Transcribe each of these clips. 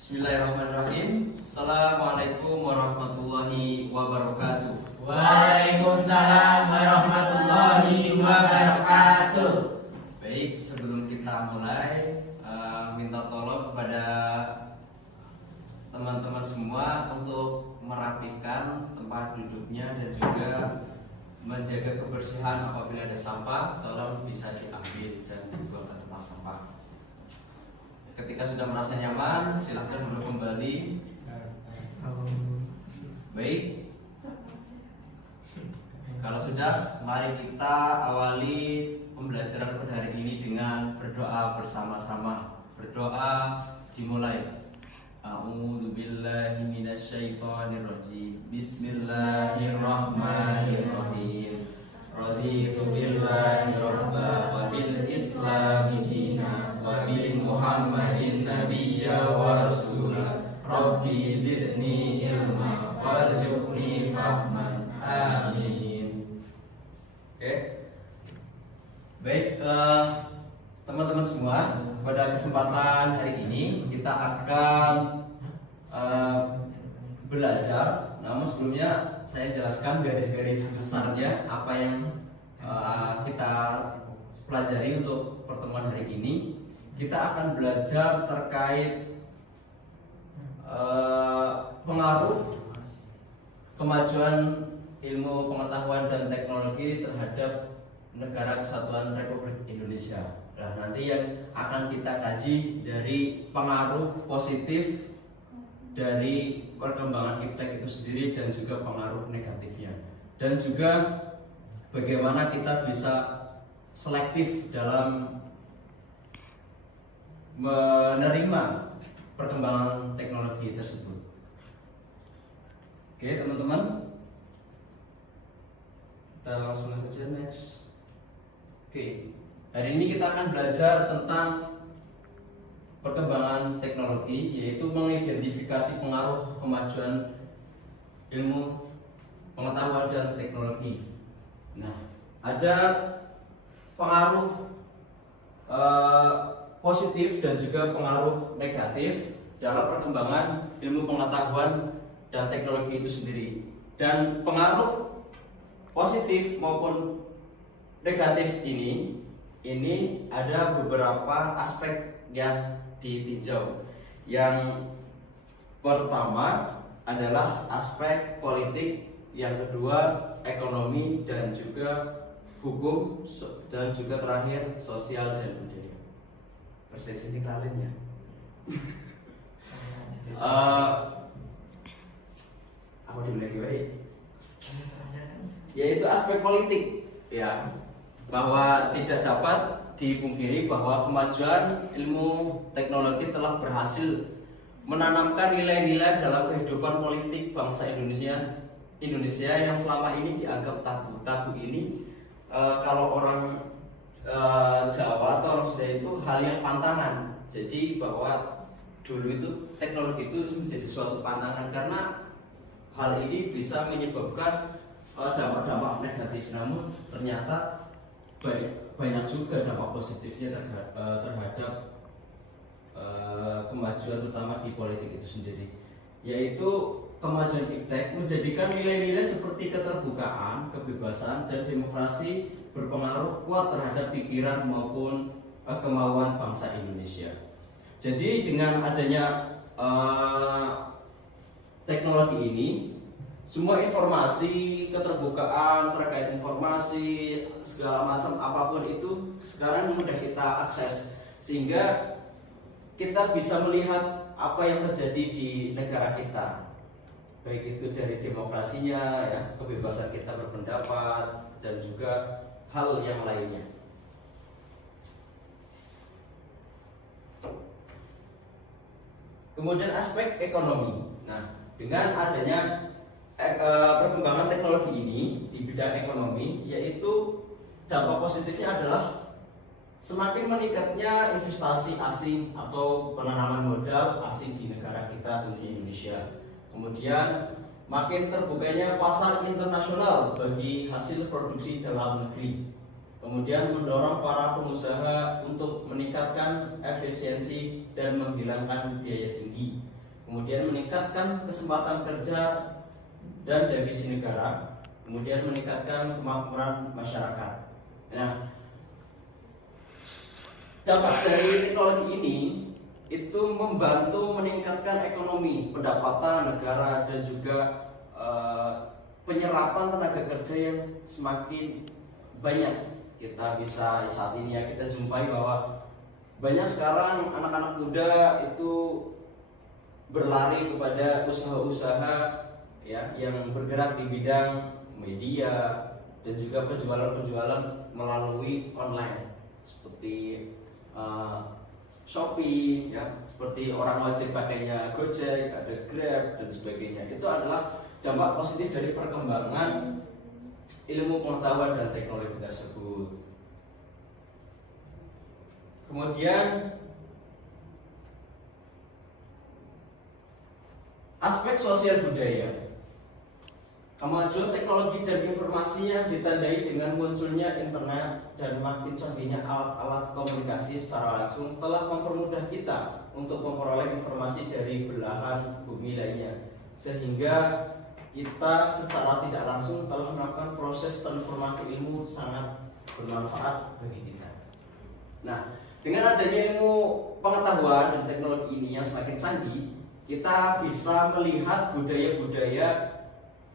Bismillahirrahmanirrahim. Assalamualaikum warahmatullahi wabarakatuh. Waalaikumsalam warahmatullahi wabarakatuh. Baik, sebelum kita mulai, minta tolong kepada teman-teman semua untuk merapikan tempat duduknya dan juga menjaga kebersihan. Apabila ada sampah, tolong bisa diambil dan dibuang ke tempat sampah. Ketika sudah merasa nyaman, silahkan duduk kembali. Baik. Kalau sudah, mari kita awali pembelajaran pada hari ini dengan berdoa bersama-sama. Berdoa dimulai. A'udzu billahi minasyaitonir rajim. Bismillahirrahmanirrahim. Raditu billahi rabba wa bil islami dina wa bi Muhammadin nabiyya wa rasula. Rabbi zidni ilma warzuqni fahman. Amin. Oke. Baik, teman-teman semua, pada kesempatan hari ini kita akan belajar. Namun sebelumnya saya jelaskan garis-garis besarnya apa yang kita pelajari untuk pertemuan hari ini. Kita akan belajar terkait pengaruh kemajuan ilmu pengetahuan dan teknologi terhadap Negara Kesatuan Republik Indonesia. Nah, nanti yang akan kita kaji dari pengaruh positif dari perkembangan iptek itu sendiri dan juga pengaruh negatifnya, dan juga bagaimana kita bisa selektif dalam menerima perkembangan teknologi tersebut. Oke teman-teman, kita langsung aja next. Oke, hari ini kita akan belajar tentang perkembangan teknologi, yaitu mengidentifikasi pengaruh kemajuan ilmu pengetahuan dan teknologi. Nah, ada pengaruh positif dan juga pengaruh negatif dalam perkembangan ilmu pengetahuan dan teknologi itu sendiri. Dan pengaruh positif maupun negatif ini ada beberapa aspek yang ditinjau. Yang pertama adalah aspek politik, yang kedua ekonomi dan juga hukum, dan juga terakhir sosial dan budaya. Persis ini kalian ya. Aku dulu lagi, yaitu aspek politik, ya, bahwa tidak dapat dipungkiri bahwa kemajuan ilmu teknologi telah berhasil menanamkan nilai-nilai dalam kehidupan politik bangsa Indonesia yang selama ini dianggap tabu. Tabu ini kalau orang Jawa atau orang Sunda itu hal yang pantangan. Jadi bahwa dulu itu teknologi itu menjadi suatu pantangan karena hal ini bisa menyebabkan dampak-dampak negatif. Namun ternyata banyak juga dampak positifnya terhadap kemajuan terutama di politik itu sendiri, yaitu kemajuan iptek menjadikan nilai-nilai seperti keterbukaan, kebebasan, dan demokrasi berpengaruh kuat terhadap pikiran maupun kemauan bangsa Indonesia. Jadi dengan adanya teknologi ini, semua informasi, keterbukaan terkait informasi, segala macam apapun itu sekarang mudah kita akses, sehingga kita bisa melihat apa yang terjadi di negara kita, baik itu dari demokrasinya, ya, kebebasan kita berpendapat, dan juga hal yang lainnya. Kemudian aspek ekonomi. Nah, dengan adanya perkembangan teknologi ini di bidang ekonomi, yaitu dampak positifnya adalah semakin meningkatnya investasi asing atau penanaman modal asing di negara kita, tentunya Indonesia. Kemudian makin terbukanya pasar internasional bagi hasil produksi dalam negeri. Kemudian mendorong para pengusaha untuk meningkatkan efisiensi dan menghilangkan biaya tinggi. Kemudian meningkatkan kesempatan kerja dan devisi negara. Kemudian meningkatkan kemakmuran masyarakat. Nah, dampak dari teknologi ini itu membantu meningkatkan ekonomi, pendapatan negara, dan juga penyerapan tenaga kerja yang semakin banyak. Kita bisa saat ini ya kita jumpai bahwa banyak sekarang anak-anak muda itu berlari kepada usaha-usaha ya yang bergerak di bidang media dan juga penjualan-penjualan melalui online seperti Shopee ya, seperti orang wajib pakainya Gojek, ada Grab dan sebagainya. Itu adalah dampak positif dari perkembangan ilmu pengetahuan dan teknologi tersebut. Kemudian aspek sosial budaya. Kemajuan teknologi dan informasi yang ditandai dengan munculnya internet dan makin canggihnya alat-alat komunikasi secara langsung telah mempermudah kita untuk memperoleh informasi dari belahan bumi lainnya, sehingga kita secara tidak langsung telah melakukan proses transformasi ilmu sangat bermanfaat bagi kita. Nah, dengan adanya ilmu pengetahuan dan teknologi ini yang semakin canggih, kita bisa melihat budaya-budaya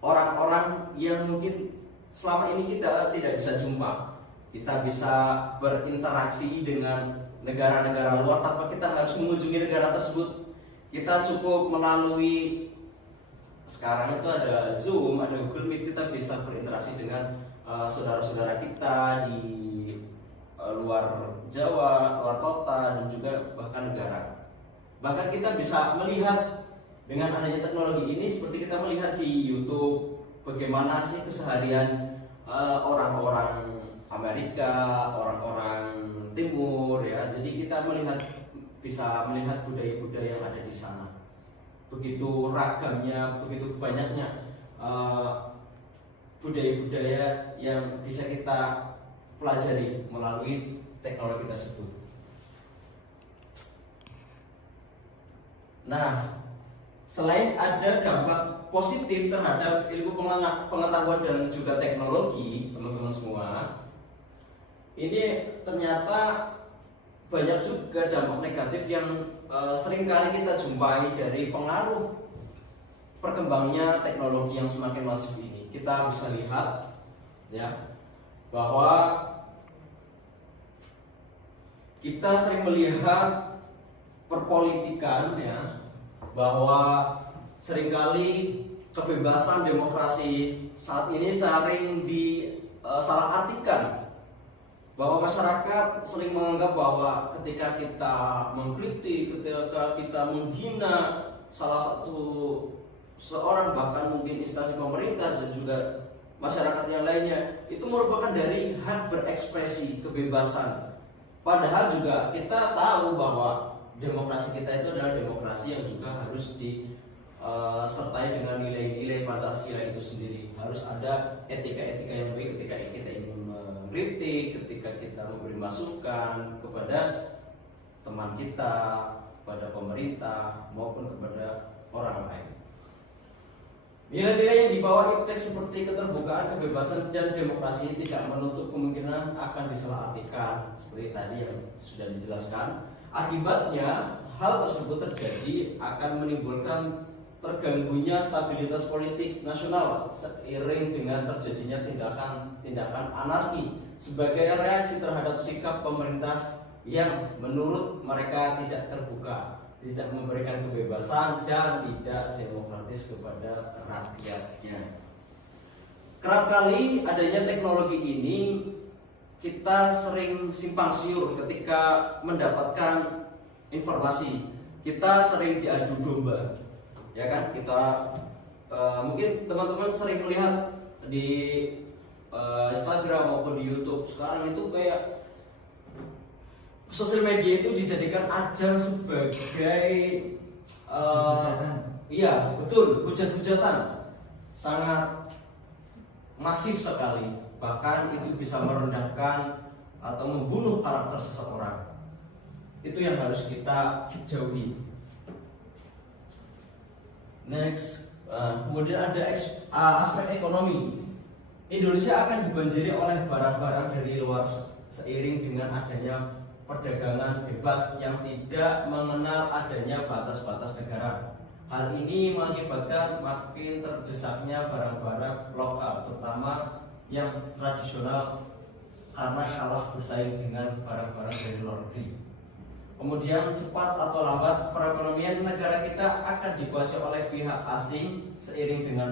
orang-orang yang mungkin selama ini kita tidak bisa jumpa. Kita bisa berinteraksi dengan negara-negara luar tanpa kita harus mengunjungi negara tersebut. Kita cukup melalui sekarang itu ada Zoom, ada Google Meet, kita bisa berinteraksi dengan saudara-saudara kita di luar Jawa, luar kota, dan juga bahkan negara. Bahkan kita bisa melihat dengan adanya teknologi ini seperti kita melihat di YouTube bagaimana sih keseharian orang-orang Amerika, orang-orang Timur ya. Jadi kita bisa melihat budaya-budaya yang ada di sana. Begitu ragamnya, begitu banyaknya budaya-budaya yang bisa kita pelajari melalui teknologi tersebut. Nah, selain ada dampak positif terhadap ilmu pengetahuan dan juga teknologi, teman-teman semua, ini ternyata banyak juga dampak negatif yang seringkali kita jumpai dari pengaruh perkembangnya teknologi yang semakin masif ini. Kita bisa lihat ya bahwa kita sering melihat perpolitikan ya, bahwa seringkali kebebasan demokrasi saat ini sering disalahartikan, bahwa masyarakat sering menganggap bahwa ketika kita mengkritik, ketika kita menghina salah satu seorang, bahkan mungkin instansi pemerintah dan juga masyarakat yang lainnya, itu merupakan dari hak berekspresi, kebebasan. Padahal juga kita tahu bahwa demokrasi kita itu adalah demokrasi yang juga harus disertai dengan nilai-nilai Pancasila itu sendiri. Harus ada etika-etika yang baik ketika kita ingin mengkritik, ketika kita memberi masukan kepada teman kita, kepada pemerintah maupun kepada orang lain. Nilai-nilai yang dibawa IPTEK seperti keterbukaan, kebebasan, dan demokrasi tidak menutup kemungkinan akan disalahartikan seperti tadi yang sudah dijelaskan. Akibatnya, hal tersebut terjadi akan menimbulkan terganggunya stabilitas politik nasional seiring dengan terjadinya tindakan anarki sebagai reaksi terhadap sikap pemerintah yang menurut mereka tidak terbuka, tidak memberikan kebebasan, dan tidak demokratis kepada rakyatnya. Kerap kali adanya teknologi ini kita sering simpang siur ketika mendapatkan informasi. Kita sering diadu domba, ya kan? Kita mungkin teman-teman sering melihat di Instagram maupun di YouTube sekarang itu kayak sosial media itu dijadikan ajang sebagai iya betul, hujat-hujatan sangat masif sekali, bahkan itu bisa merendahkan atau membunuh karakter seseorang. Itu yang harus kita jauhi. Next, kemudian ada aspek ekonomi. Indonesia akan dibanjiri oleh barang-barang dari luar seiring dengan adanya perdagangan bebas yang tidak mengenal adanya batas-batas negara. Hal ini mengakibatkan makin terdesaknya barang-barang lokal, terutama yang tradisional karena kalah bersaing dengan barang-barang dari luar negeri. Kemudian cepat atau lambat perekonomian negara kita akan dikuasai oleh pihak asing seiring dengan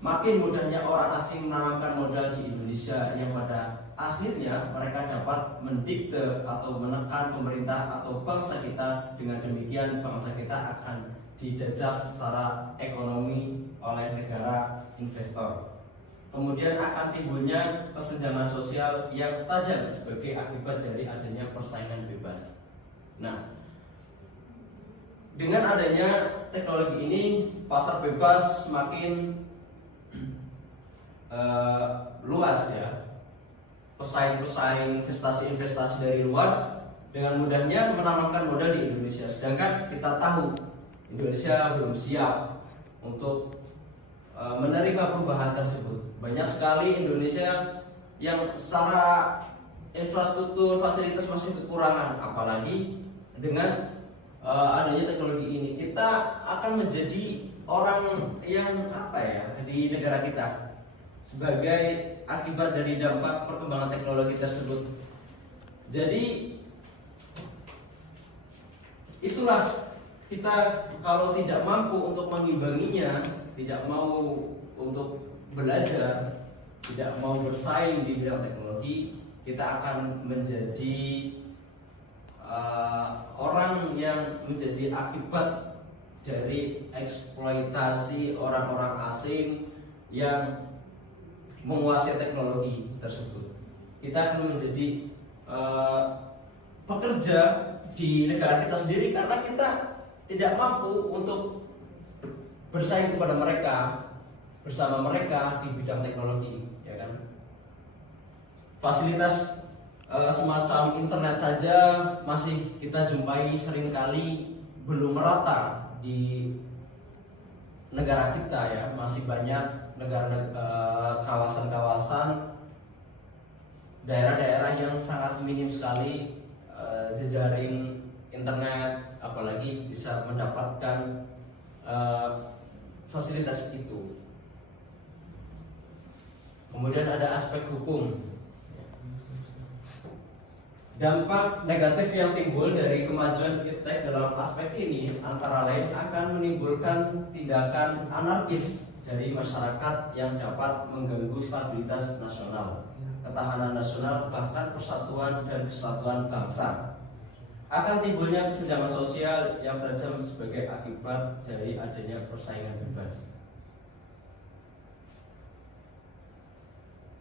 makin mudahnya orang asing menanamkan modal di Indonesia yang pada akhirnya mereka dapat mendikte atau menekan pemerintah atau bangsa kita. Dengan demikian bangsa kita akan dijajah secara ekonomi oleh negara investor. Kemudian akan timbulnya kesenjangan sosial yang tajam sebagai akibat dari adanya persaingan bebas. Nah, dengan adanya teknologi ini, pasar bebas semakin luas ya. Pesaing-pesaing investasi-investasi dari luar dengan mudahnya menanamkan modal di Indonesia. Sedangkan kita tahu Indonesia belum siap untuk menerima perubahan tersebut. Banyak sekali Indonesia yang secara infrastruktur fasilitas masih kekurangan, apalagi dengan adanya teknologi ini kita akan menjadi orang yang di negara kita sebagai akibat dari dampak perkembangan teknologi tersebut. Jadi itulah kita kalau tidak mampu untuk mengimbanginya, tidak mau untuk belajar, tidak mau bersaing di bidang teknologi, kita akan menjadi orang yang menjadi akibat dari eksploitasi orang-orang asing yang menguasai teknologi tersebut. Kita akan menjadi pekerja di negara kita sendiri karena kita tidak mampu untuk bersaing kepada mereka, bersama mereka di bidang teknologi, ya kan? Fasilitas semacam internet saja masih kita jumpai seringkali belum merata di negara kita ya. Masih banyak kawasan-kawasan daerah-daerah yang sangat minim sekali jejaring internet, apalagi bisa mendapatkan fasilitas itu. Kemudian ada aspek hukum. Dampak negatif yang timbul dari kemajuan iptek dalam aspek ini antara lain akan menimbulkan tindakan anarkis dari masyarakat yang dapat mengganggu stabilitas nasional, ketahanan nasional, bahkan persatuan dan kesatuan bangsa. Akan timbulnya kesenjangan sosial yang tajam sebagai akibat dari adanya persaingan bebas.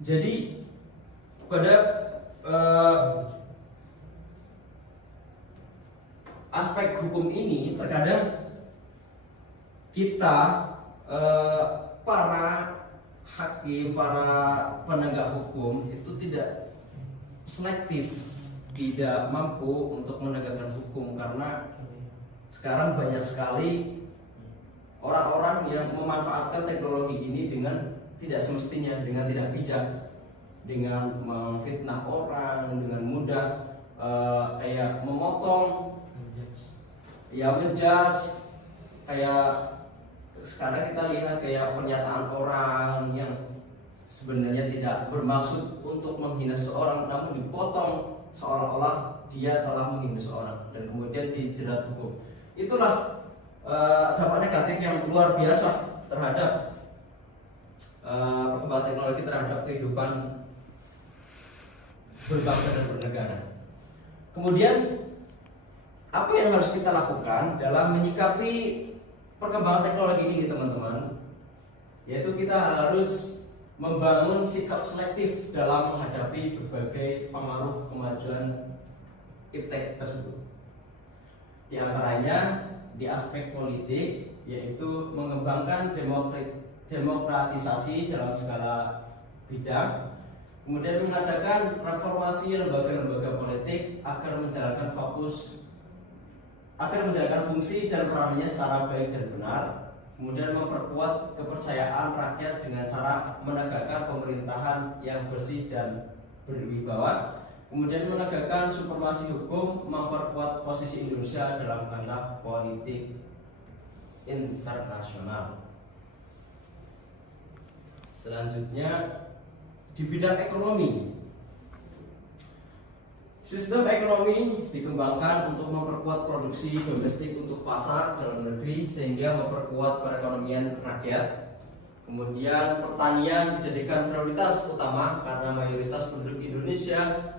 Jadi pada aspek hukum ini terkadang kita para hakim, para penegak hukum itu tidak selektif, tidak mampu untuk menegakkan hukum karena sekarang banyak sekali orang-orang yang memanfaatkan teknologi ini dengan tidak semestinya, dengan tidak bijak, dengan memfitnah orang dengan mudah, kayak memotong, ya menjudge. Kayak sekarang kita lihat kayak pernyataan orang yang sebenarnya tidak bermaksud untuk menghina seorang, namun dipotong seolah-olah dia telah menghina seorang dan kemudian dijerat hukum. Itulah dampak negatif yang luar biasa terhadap perkembangan teknologi terhadap kehidupan berbangsa dan bernegara. Kemudian apa yang harus kita lakukan dalam menyikapi perkembangan teknologi ini, teman-teman? Yaitu kita harus membangun sikap selektif dalam menghadapi berbagai pengaruh kemajuan iptek tersebut. Di antaranya di aspek politik, yaitu mengembangkan demokratisasi dalam segala bidang, Kemudian mengadakan reformasi lembaga-lembaga politik agar menjalankan fungsi dan perannya secara baik dan benar. Kemudian memperkuat kepercayaan rakyat dengan cara menegakkan pemerintahan yang bersih dan berwibawa. Kemudian menegakkan supremasi hukum, memperkuat posisi Indonesia dalam kancah politik internasional. Selanjutnya di bidang ekonomi, sistem ekonomi dikembangkan untuk memperkuat produksi domestik untuk pasar dalam negeri sehingga memperkuat perekonomian rakyat. Kemudian pertanian dijadikan prioritas utama karena mayoritas penduduk Indonesia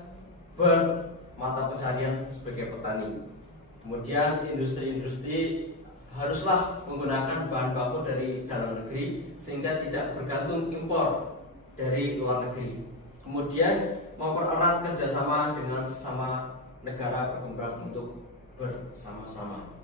bermata pencarian sebagai petani. Kemudian industri-industri haruslah menggunakan bahan baku dari dalam negeri sehingga tidak bergantung impor dari luar negeri. Kemudian mempererat kerjasama dengan sesama negara berkembang untuk bersama-sama.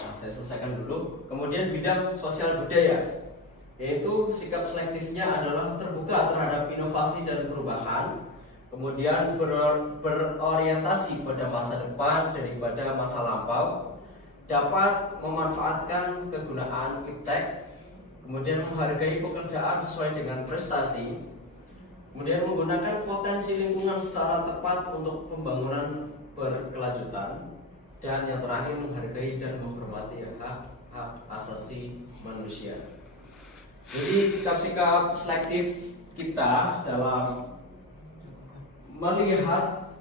Nah, saya selesaikan dulu. Kemudian bidang sosial budaya, yaitu sikap selektifnya adalah terbuka terhadap inovasi dan perubahan, kemudian berorientasi pada masa depan daripada masa lampau, dapat memanfaatkan kegunaan iptek, kemudian menghargai pekerjaan sesuai dengan prestasi, kemudian menggunakan potensi lingkungan secara tepat untuk pembangunan berkelanjutan, dan yang terakhir menghargai dan menghormati hak asasi manusia. Jadi sikap-sikap selektif kita dalam melihat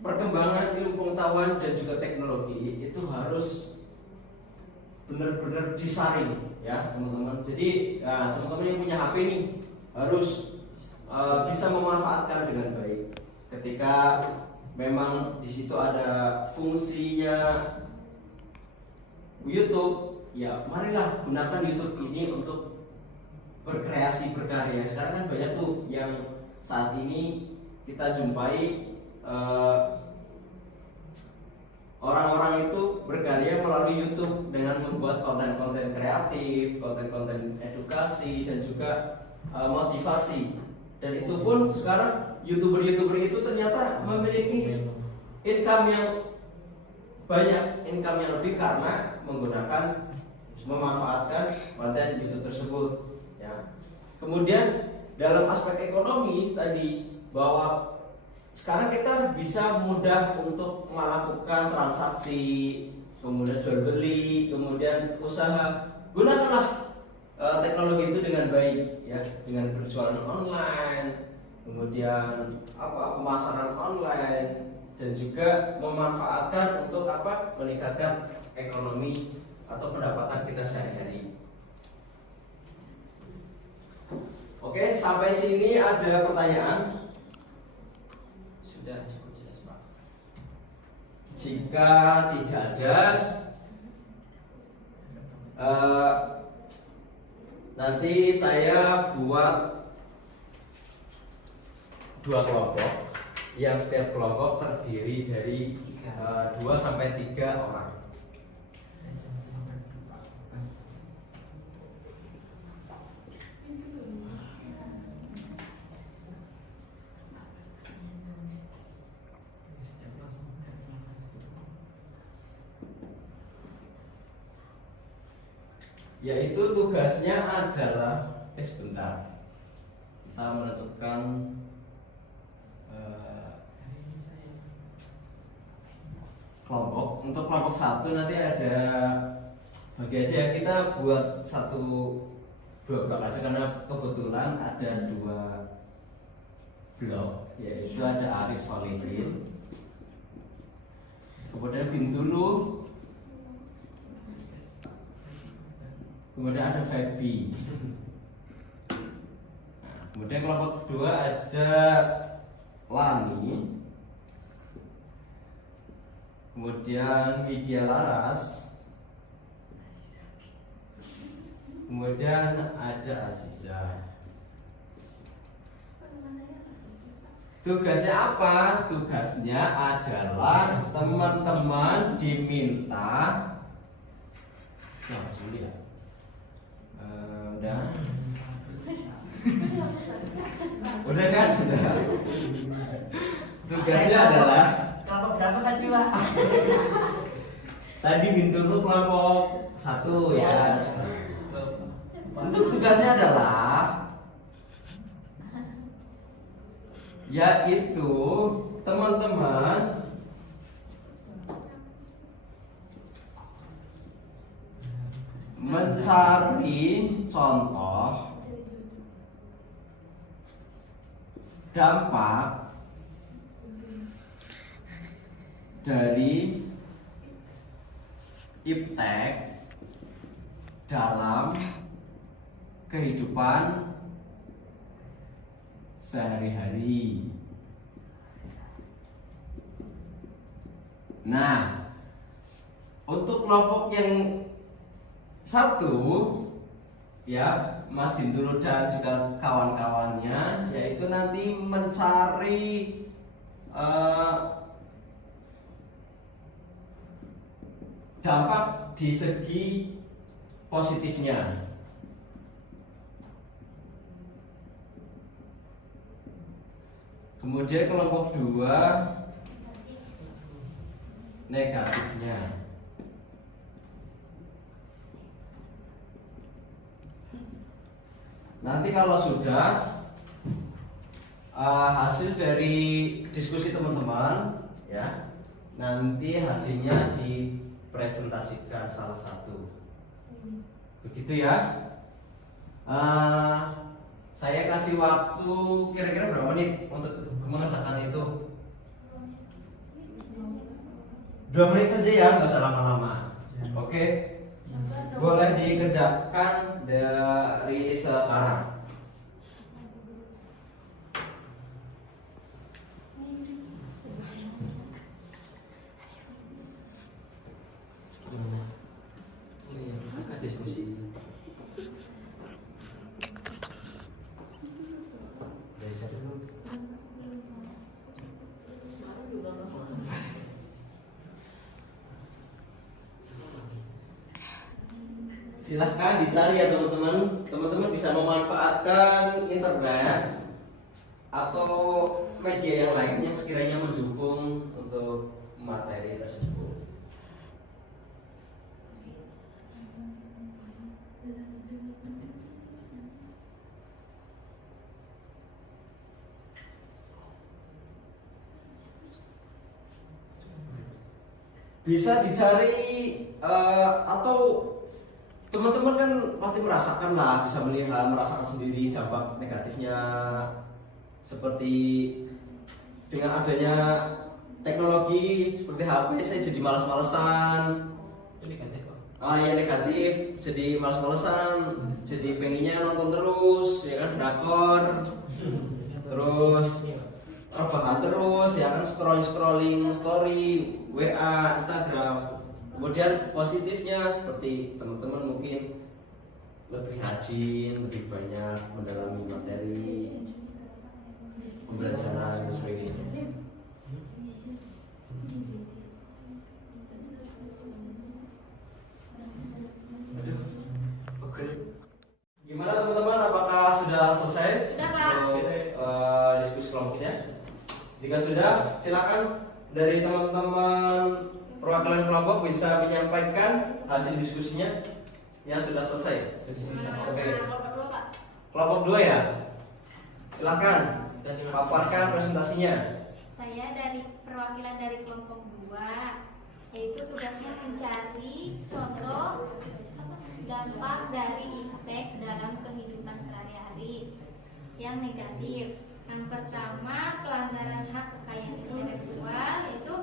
perkembangan ilmu pengetahuan dan juga teknologi itu harus benar-benar disaring, ya teman-teman. Jadi teman-teman yang punya HP ini harus bisa memanfaatkan dengan baik. Ketika memang di situ ada fungsinya YouTube, ya marilah gunakan YouTube ini untuk berkreasi, berkarya. Sekarang kan banyak tuh yang saat ini kita jumpai orang-orang itu berkarya melalui YouTube dengan membuat konten-konten kreatif, konten-konten edukasi dan juga motivasi. Dan itu pun sekarang YouTuber-YouTuber itu ternyata memiliki income yang banyak, income yang lebih karena memanfaatkan konten YouTube tersebut. Ya. Kemudian dalam aspek ekonomi tadi, bahwa sekarang kita bisa mudah untuk melakukan transaksi, kemudian jual beli, kemudian usaha. Gunakanlah teknologi itu dengan baik, ya, dengan berjualan online, kemudian pemasaran online, dan juga memanfaatkan untuk meningkatkan ekonomi atau pendapatan kita sehari-hari. Oke, sampai sini ada pertanyaan? Sudah cukup jelas, Pak. Jika tidak ada, nanti saya buat 2 kelompok yang setiap kelompok terdiri dari 2 sampai 3 orang. Yaitu tugasnya adalah sebentar, kita menentukan kelompok. Untuk kelompok 1 nanti ada bagi aja ya, kita buat 2 blok aja karena kebetulan ada 2 blok, yaitu ada Arif Solihin, kemudian Bintulu, kemudian ada Febi. Nah, kemudian kelompok kedua ada Lani, kemudian Widya Laras, kemudian ada Aziza. Tugasnya apa? Tugasnya adalah teman-teman diminta udah Udah kan? Sudah. Tugasnya adalah Kelompok berapa tadi Pak? tadi Bintulu kelompok 1 ya. Untuk Untuk tugasnya adalah yaitu teman-teman mencari contoh dampak dari iptek dalam kehidupan sehari-hari. Nah, untuk kelompok yang 1 ya, Mas Bintulu dan juga kawan-kawannya, yaitu nanti mencari dampak di segi positifnya. Kemudian kelompok 2 negatifnya. Nanti kalau sudah hasil dari diskusi teman-teman ya, nanti hasilnya dipresentasikan salah satu. Begitu ya. Saya kasih waktu kira-kira berapa menit untuk mengerjakan itu? 2 menit saja ya, nggak usah lama-lama. Oke, boleh dikerjakan dari sekarang. diskusi. Silahkan dicari ya teman-teman. Teman-teman bisa memanfaatkan internet atau media yang lain yang sekiranya mendukung untuk materi tersebut. Bisa dicari atau teman-teman kan pasti merasakan lah, bisa merasakan sendiri dampak negatifnya, seperti dengan adanya teknologi seperti HP, saya jadi malas-malesan. Itu negatif kok. Ya negatif, jadi malas-malesan, jadi pengennya nonton terus, ya kan, drakor, terus rebahan terus, ya kan, scrolling story, WA, Instagram. Kemudian positifnya seperti teman-teman mungkin lebih rajin, lebih banyak mendalami materi pembelajaran dan sebagainya. Gimana teman-teman? Apakah sudah selesai? Sudah, Pak. Untuk diskusi kelompoknya? Jika sudah, silakan dari teman-teman perwakilan kelompok bisa menyampaikan hasil diskusinya yang sudah selesai. Oke. Kelompok 2 ya. Silakan paparkan presentasinya. Saya dari perwakilan dari kelompok 2, yaitu tugasnya mencari contoh dampak dari iptek dalam kehidupan sehari-hari yang negatif. Yang pertama, pelanggaran hak kekayaan intelektual, yaitu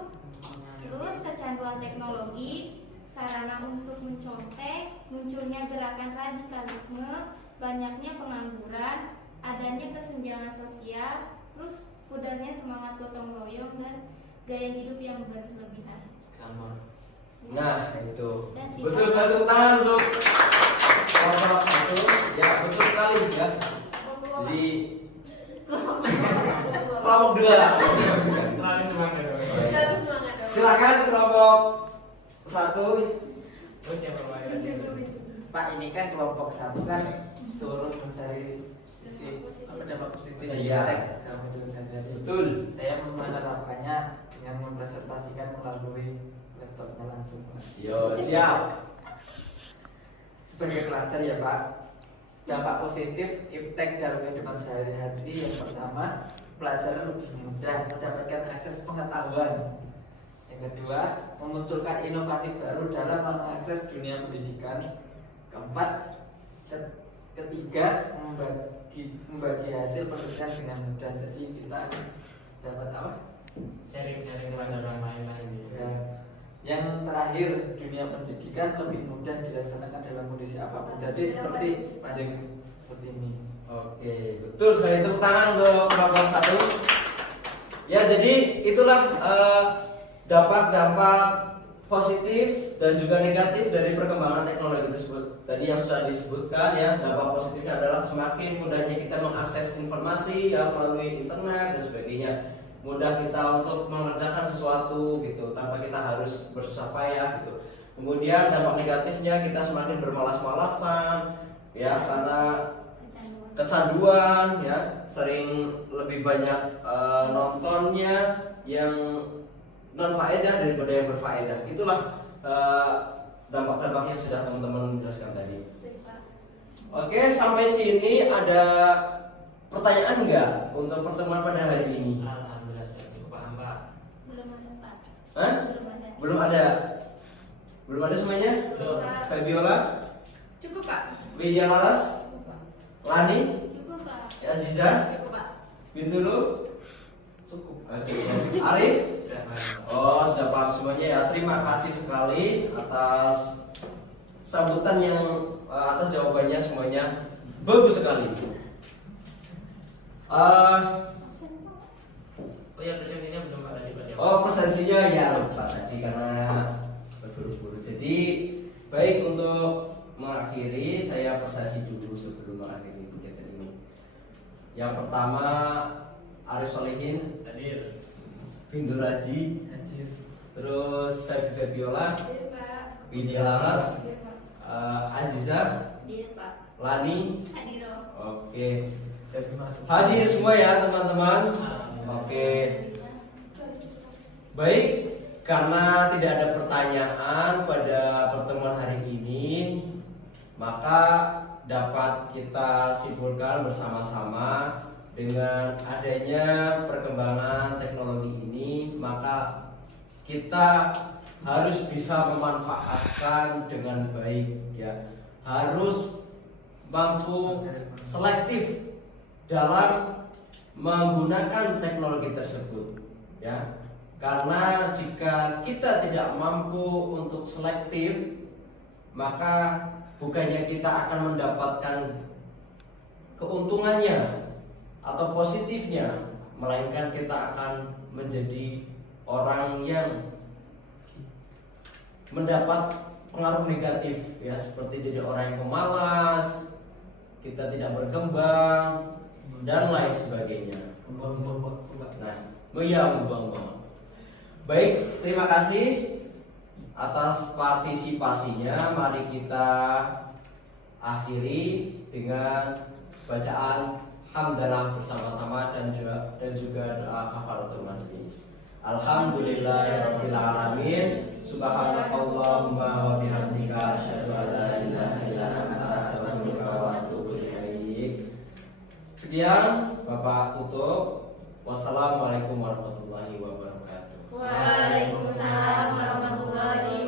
terus kecanduan teknologi, sarana untuk mencontek, munculnya gerakan radikalisme, banyaknya pengangguran, adanya kesenjangan sosial, terus pudarnya semangat gotong royong dan gaya hidup yang berlebihan. Nah, itu. Dan sifat- Betul sekali, tepuk tangan untuk kelompok 1. Ya, betul sekali ya. Jadi kelompok 2. Terlalu semangat. Silakan kelompok 1. Terus yang perwakilan Pak, ini kan kelompok 1 kan suruh mencari Apa dampak positif Iya. iptek dalam kehidupan sehari-hari? Betul. Saya menerapkannya dengan mempresentasikan melalui laptopnya langsung, Pak. Yo, siap. Sebagai pelajar ya Pak, dampak positif iptek dalam kehidupan sehari-hari yang pertama, pelajar lebih mudah mendapatkan akses pengetahuan. Yang kedua, memunculkan inovasi baru dalam mengakses dunia pendidikan. Keempat, ketiga, membagi hasil penelitian dengan mudah. Jadi kita dapat apa? Sharing-sharing kepada orang lain lah ini. Ya. Yang terakhir, dunia pendidikan lebih mudah dilaksanakan dalam kondisi apapun. Jadi seperti ini. Oke, betul sekali. Tepuk tangan untuk kelompok 1. Ya, jadi itulah dampak-dampak positif dan juga negatif dari perkembangan teknologi tersebut. Tadi yang sudah disebutkan ya, dampak positifnya adalah semakin mudahnya kita mengakses informasi ya melalui internet dan sebagainya. Mudah kita untuk mengerjakan sesuatu gitu tanpa kita harus bersusah payah gitu. Kemudian dampak negatifnya kita semakin bermalas-malasan ya karena kecanduan ya, sering lebih banyak nontonnya yang non faedah daripada yang berfaedah. Itulah dampak-dampak yang sudah teman-teman jelaskan tadi. Oke, sampai sini ada pertanyaan enggak untuk pertemuan pada hari ini? Alhamdulillah sudah cukup paham Pak. Belum ada, Pak. Hah? Belum ada. Belum ada. Belum ada semuanya? Belum. Fabiola, Cukup Pak. Widya Laras, Lani, Cukup, Pak. Aziza, Cukup Pak. Bintulu, Cukup. Arif. Sudah paham. Oh, sudah paham semuanya ya. Terima kasih sekali atas sambutan yang atas jawabannya semuanya bagus sekali. Oh ya, presentasinya belum Pak tadi Pak. Oh, presensinya ya lupa tadi karena berburu-buru. Jadi baik, untuk mengakhiri saya presentasi dulu sebelum mengakhiri kegiatan ini. Yang pertama, Arif Solihin, Hadir. Bindu Raji, Hadir. terus Fabiola, Iya Pak. Widya Laras, Iya Pak. Aziza, Dia, Pak. Lani. Hadiro. Oke, Jadi masuk. hadir semua ya teman-teman. Oke, baik, karena tidak ada pertanyaan pada pertemuan hari ini, maka dapat kita simpulkan bersama-sama dengan adanya perkembangan teknologi ini, maka kita harus bisa memanfaatkan dengan baik ya. Harus mampu selektif dalam menggunakan teknologi tersebut ya. Karena jika kita tidak mampu untuk selektif, maka bukannya kita akan mendapatkan keuntungannya atau positifnya, melainkan kita akan menjadi orang yang mendapat pengaruh negatif ya, seperti jadi orang yang pemalas, kita tidak berkembang dan lain sebagainya. Nah, membuang-buang. Baik, terima kasih atas partisipasinya. Mari kita akhiri dengan bacaan hamdalah bersama-sama dan juga doa kafaratul majlis. Alhamdulillahirabbil alamin. Subhanakallahumma wa bihamdika asyhadu an la ilaha illa anta astaghfiruka wa atubu ilaik. Sekian, Bapak tutup. Wassalamualaikum warahmatullahi wabarakatuh. Waalaikumsalam warahmatullahi